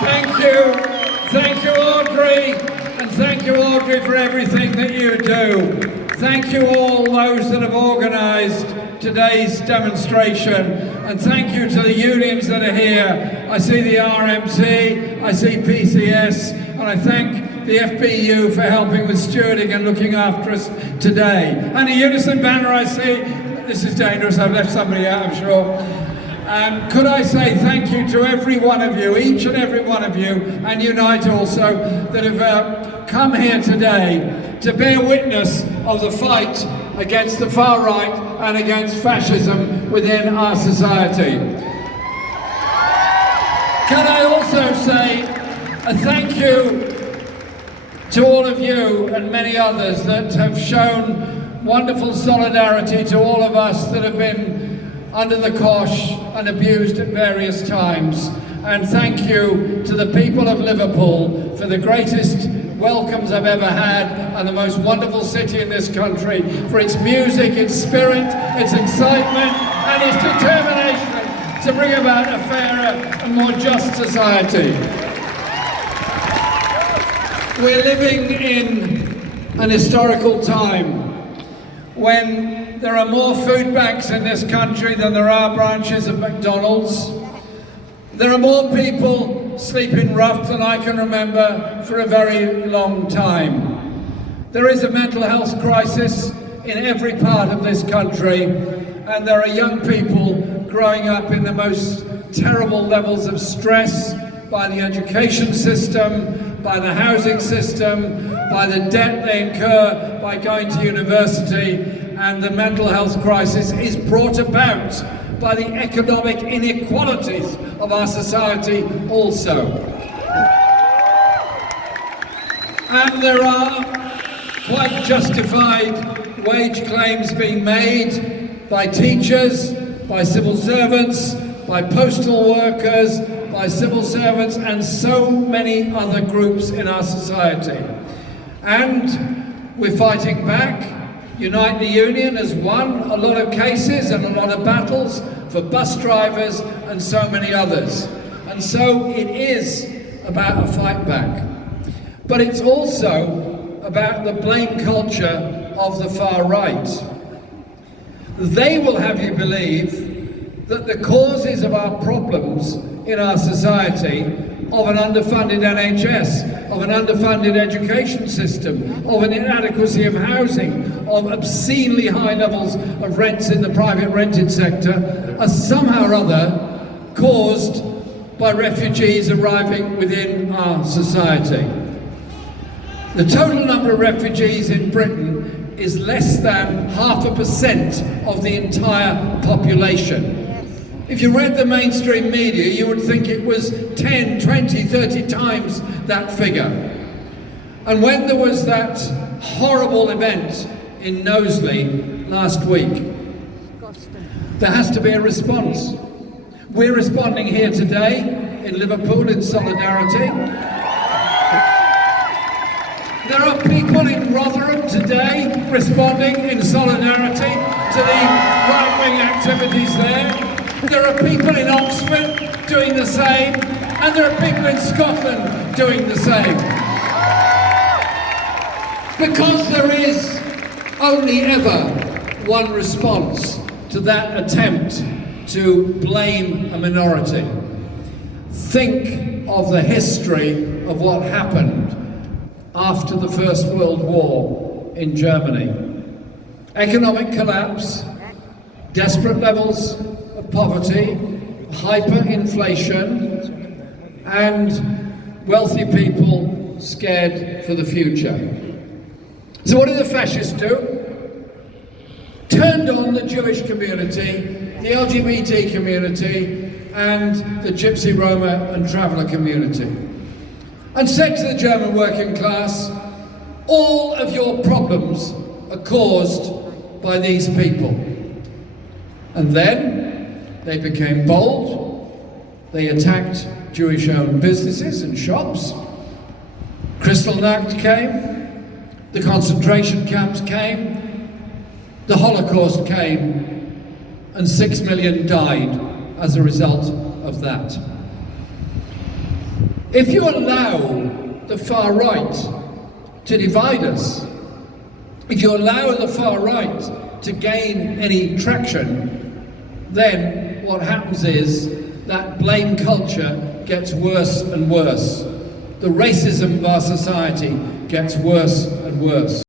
Thank you, Audrey, and thank you, Audrey, for everything that you do. Thank you all those that have organised today's demonstration, and thank you to the unions that are here. I see the RMC, I see PCS, and I thank the FBU for helping with stewarding and looking after us today. And the Unison banner I see, this is dangerous, I've left somebody out, I'm sure. Could I say thank you to every one of you, each and every one of you, and Unite also, that have come here today to bear witness of the fight against the far right and against fascism within our society. Can I also say a thank you to all of you and many others that have shown wonderful solidarity to all of us that have been under the cosh and abused at various times. And thank you to the people of Liverpool for the greatest welcomes I've ever had, and the most wonderful city in this country, for its music, its spirit, its excitement, and its determination to bring about a fairer and more just society. We're living in an historical time when there are more food banks in this country than there are branches of McDonald's. There are more people sleeping rough than I can remember for a very long time. There is a mental health crisis in every part of this country, and there are young people growing up in the most terrible levels of stress by the education system, by the housing system, by the debt they incur by going to university. And the mental health crisis is brought about by the economic inequalities of our society also. And there are quite justified wage claims being made by teachers, by civil servants, by postal workers, by civil servants, and so many other groups in our society. And we're fighting back. Unite the Union has won a lot of cases and a lot of battles for bus drivers and so many others. And so it is about a fight back. But it's also about the blame culture of the far right. They will have you believe that the causes of our problems in our society, of an underfunded NHS, of an underfunded education system, of an inadequacy of housing, of obscenely high levels of rents in the private rented sector, are somehow or other caused by refugees arriving within our society. The total number of refugees in Britain is less than 0.5% of the entire population. If you read the mainstream media, you would think it was 10, 20, 30 times that figure. And when there was that horrible event in Knowsley last week, there has to be a response. We're responding here today in Liverpool in solidarity. There are people in Rotherham today responding in solidarity to the right-wing activities there. There are people in Oxford doing the same, and there are people in Scotland doing the same. Because there is only ever one response to that attempt to blame a minority. Think of the history of what happened after the First World War in Germany. Economic collapse, desperate levels of poverty, hyperinflation, and wealthy people scared for the future. So what did the fascists do? Turned on the Jewish community, the LGBT community, and the Gypsy, Roma and Traveller community, and said to the German working class, all of your problems are caused by these people. And then they became bold. They attacked Jewish-owned businesses and shops. Kristallnacht came, the concentration camps came, the Holocaust came, and 6 million died as a result of that. If you allow the far right to divide us, if you allow the far right to gain any traction, then what happens is that blame culture gets worse and worse. The racism of our society gets worse and worse.